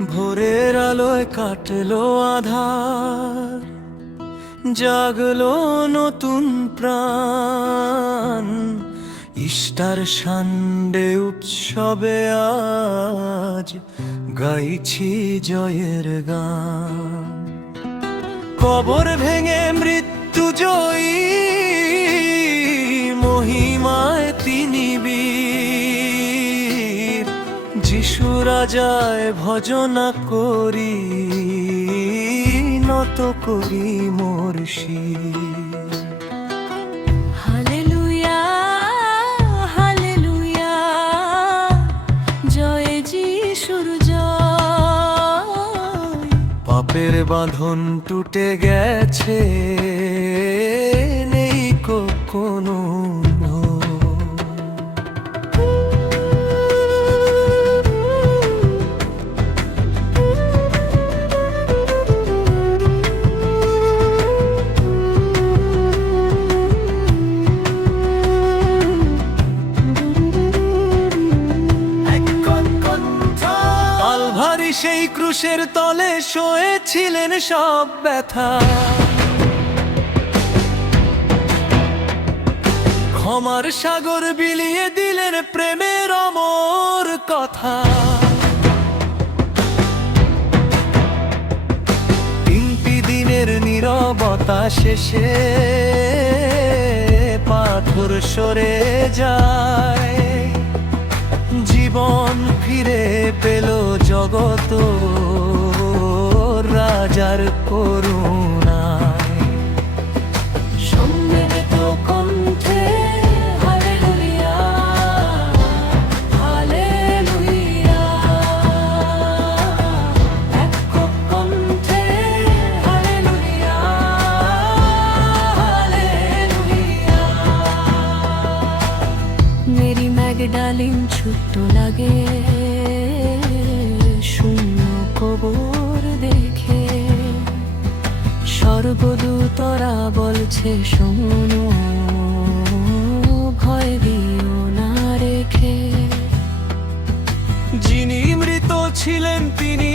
ভোরের আলোয় কাটলো আধার, জাগলো নতুন প্রাণ। ইস্টার সানডে উৎসবে আজ গাইছি জয়ের গান। কবর ভেঙে মৃত্যু জয়ী, মহিমায় তিনি বীর। যিশু রাজায় ভজনা করি, নত করি মোর শির। হালেলুয়া, হালেলুয়া, জয় যিশুর জয়। পাপের বাঁধন টুটে গেছে, নেই কোনো সেই ক্রুশের তলে সয়েছিলেন সব ব্যথা। ক্ষমার সাগর বিলিয়ে দিলেন প্রেমের অমর কথা। তিনটি দিনের নীরবতা শেষে পাথর সরে যায়। জীবন ফিরে পেল জগত রাজার করুণায়। সম্মিলিত কণ্ঠে হালেলুয়া, হালেলুয়া, একক কণ্ঠে হালেলুয়া, হালেলুয়া। মেরি ম্যাগডালিন ছোট্ট লাগে শূন্য কবর দেখে। স্বর্গদূতরা বলছে শোনো, ভয় দিও না রেখে। যিনি মৃত ছিলেন তিনি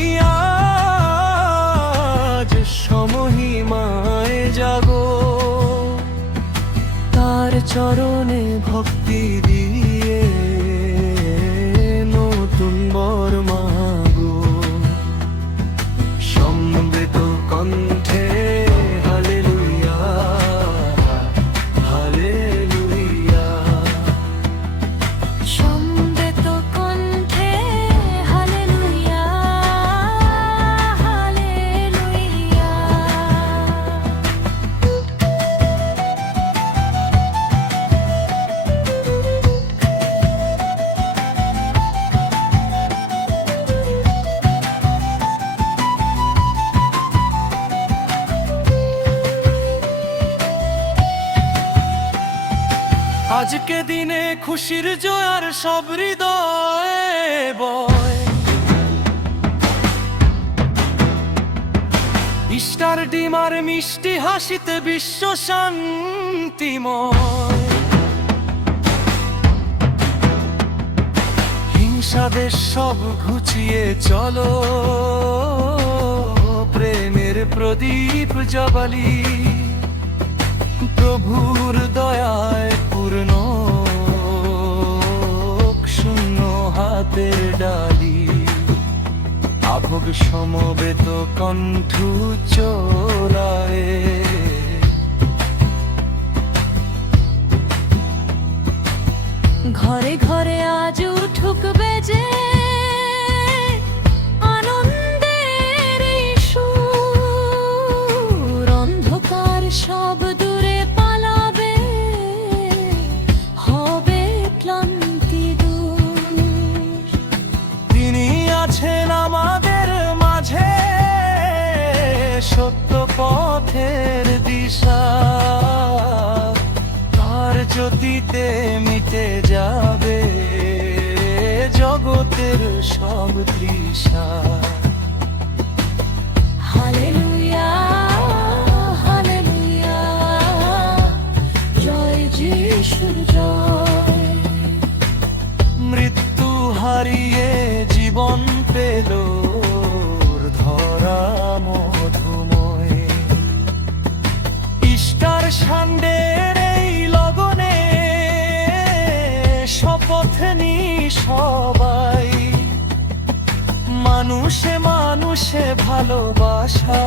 আজ সমহিমায় জাগো। তার চরণে ভক্তি দিয়ে নতুন বর মাগো। সমবেত কণ্ঠে হালেলুয়া, হালেলুয়া। সম্বেত কণ্ঠে হালেলুয়া, হালেলুয়া। আজকে দিনে খুশির জয়ার সব হৃদয়ে বয়। ইস্টার ডিমার মিষ্টি হাসিতে বিশ্ব শান্তিময়। হিংসাদের সব ঘুচিয়ে চলো, প্রেমের প্রদীপ জ্বালি। প্রভুর দয়ায় পূর্ণ শূন্য হাতের ডালি। আভোগ সমবেত কণ্ঠ চোরায়। ঘরে ঘরে আজ উঠুক বেজে আনন্দের এই সুর। অন্ধকার সব দূরে পালাবে, হবে ক্লান্তি দূর। তিনি আছেন আমাদের মাঝে, সত্য পথের দিশা। তার জ্যোতিতে মিটে যাবে জগতের সব তৃষা। হালেলুয়া, হালেলুয়া, জয় যিশুর জয়। মৃত্যু হারিয়ে জীবন পেল সান্ডের এই লগনে শপথ নি সবাই, মানুষে মানুষে ভালোবাসা